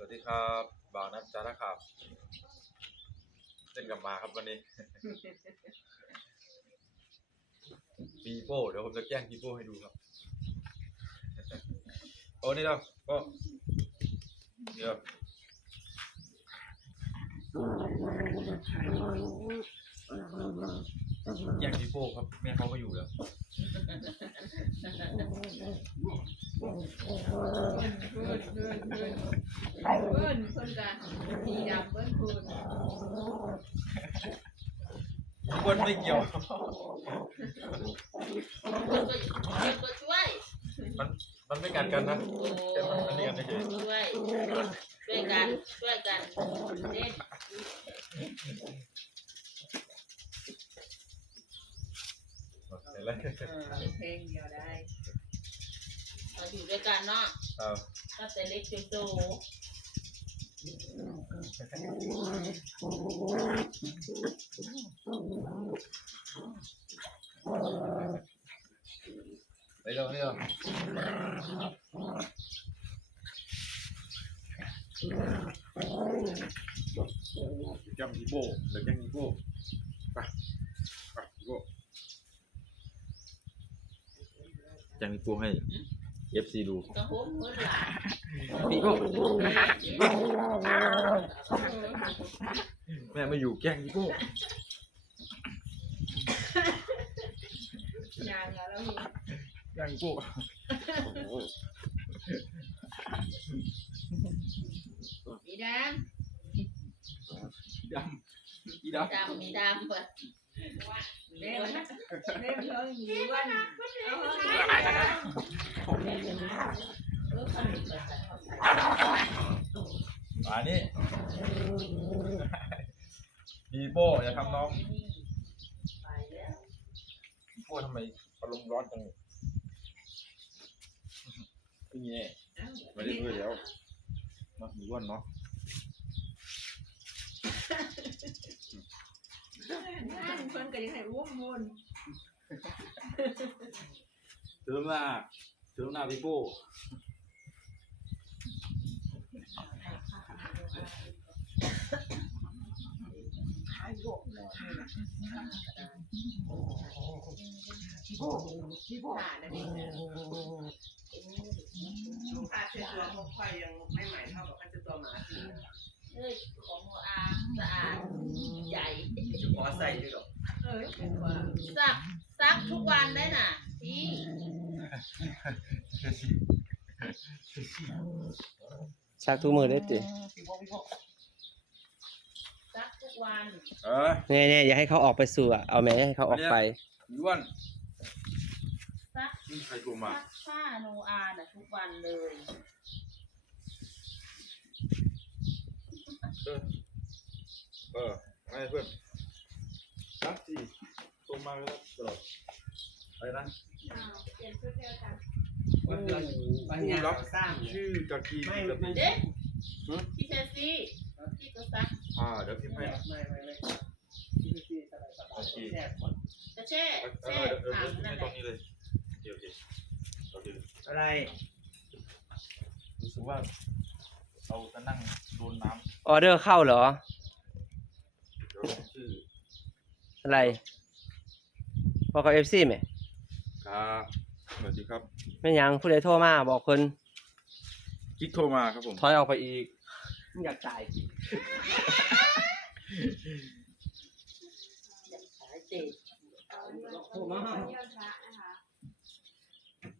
สวัสดีครับบาวนัทจาระครับเล่นกับมาครับวันนี้ ปีโป้เดี๋ยวผมจะแกล้งปีโป้ให้ดูครับ โอ้นี่เราก็เดี๋ยว แกล้งปีโป้ครับแม่เขาไม่อยู่แล้วเพื่อนเพื่อนเพื่อนเพื่อนเพื่อนเพื่อนคนกันสีดำเพื่อนเพื่อนคนไม่เกี่ยวตัวช่วยมันมันไม่กัดกันนะโอ้แค่มันเรียนเฉยช่วยช่วยกันช่วยกันเล่น ๆเห็นแล้วเพลงเดียวได้เราอยู่ด้วยกันเนาะครับตั้งแต่เล็กจนโตไปเร็วเร็วจำอีโบเดี๋ยวแกล้งอีโบไปไป อีโบแจ้งอีโบให้ FC ดูกระโหมเมื่อหลานอีโบแม่ไม่อยู่แกล้งอีโบยางแล้วแล้วแกล้งอีโบมีดดำอีดำดำมีดำเปิดเล่นเล่นเพิ่งยืนเอาเออคนเปิดำ มานี่อีโบอย่าทำน้องไปแล้วอีโบทำไมอารมณ์ร้อนจังพี่เงี้ยไม่ได้ด้วยแล้วเนาะมีอ้วนเนาะนั่นเพิ่นก็ยังให้ร่วมมน ถือหน้าถือหน้าพี่โบผ่านนะนี่ผ้าเช็ดตัวของไฟยังไม่ใหม่เท่ากับผ้าเช็ดตัวหมาที่เฮ้ยของโมอาสะอาดใหญ่ ขอใส่ด้วยหรอเออเป็นว่า ซักซักทุกวันได้น่ะพี่ซักทุกมือได้ติซักทุกวันเออเนี่ยเนี่ยอย่าให้เขาออกไปสู่อะเอาแม่ให้เขาออกไปมีอ้วนซักนี่ใครโทรมาซักผ้าโนอาน่ะทุกวันเลยเออเออไงเพื่อน รักสิโทรมาแล้วตลอดอะไรนะเปลี่ยนชุดเดียวกันวันเดือนวันงานเราสร้างเนี่ยชื่อจากกีไม่กับไม่เด็กพี่เชซี่พี่ก็ซักอ่าเดี๋ยวพิมพ์ให้นะไม่ไม่ไม่ที่ที่สบายสบายแค่ก่อนจะแช่เอแช่อเดี๋ยวเดี๋ยวถามพิมพ์นั่ให้นแหตรละงนี้เลยเดี๋ยวเดี๋ยวโอเคอะไรรู้สึกว่าเราจะนั่งโดนน้ออเดอร์เข้าเหรอำเดี๋ยวลงชื่อ อะไรพอกับเอฟซีไหมครับสวัสดีครับไม่ยังผู้ใดโทรมาบอกคนกิ๊กโทรมาครับผมถอยออกไปอีกอยากจ่ายกี่สายเจ็ดโทรมาวันยอดพระนะคะ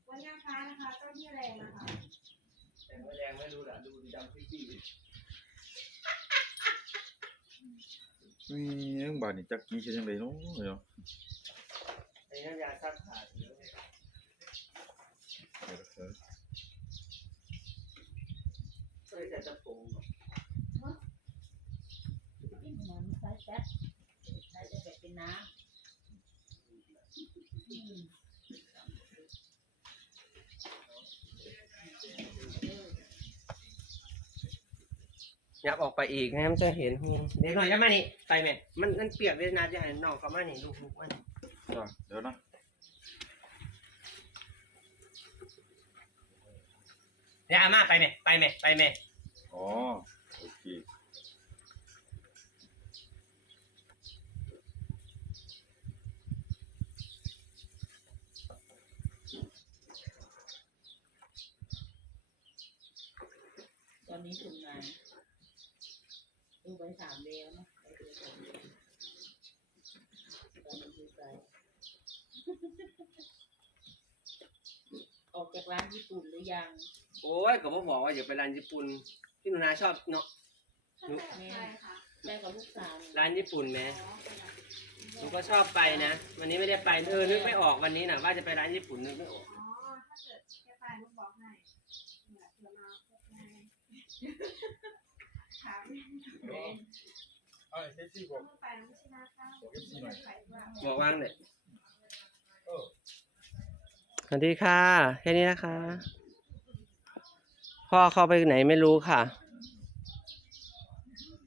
วันยอดพระนะคะต้นที่แรงนะคะ แต่ไม่แรงไม่รู้ละดูดำซิ ซี่นี่เรื่องบาทนี่จักกี้ใช่ยังไงเนาะเนาะในน้ำยาซักผ้าเดี๋ยวเลยเคยแต่จะปรุงที่เหนอนใช่แป๊บใช้จะแบบเป็นน้ำ ยับออกไปอีกนะมันจะเห็นหูเด็กหน่อยอยับมานี่ไปแม่มันมันเปียกเลยนะจะให้น้องเขามานี่ลูกลูกมานี่จ้ะเดี๋ยวนะเดี๋ยวอามาไปแม่ไปแม่ไปแม่อ๋อโอเคตอนนี้ถึงงาน ดูไปสามเดือนนะไปดูสามเดือนตอนนี้ดูไปออกจากร้านญี่ปุ่นหรือยังโอ้ยก็บ่บอกว่าอย่าไปร้านญี่ปุ่นพี่หนูนาชอบเนาะใช่ค่ะได้กับลูกสาวร้านญี่ปุ่นไหมอ๋อเป็นไรหนูก็ชอบไปนะ วันนี้ไม่ได้ไปเออนึกไม่ออกวันนี้นะว่าจะไปร้านญี่ปุ่นนึกไม่ออกอ๋อถ้าเกิดแค่ไปลูกบอกให้เนี่ยเดี๋ยวมาพบให้ ค่ะเอ้ยเอฟซีบอกเมื่อไปน้องชินาค่ะบอกเอฟซีหน่อยไปว่าบอกว่างเลยเออสวัสดีค่ะ แค่นี้นะคะ พ่อเข้าไปไหนไม่รู้ค่ะไ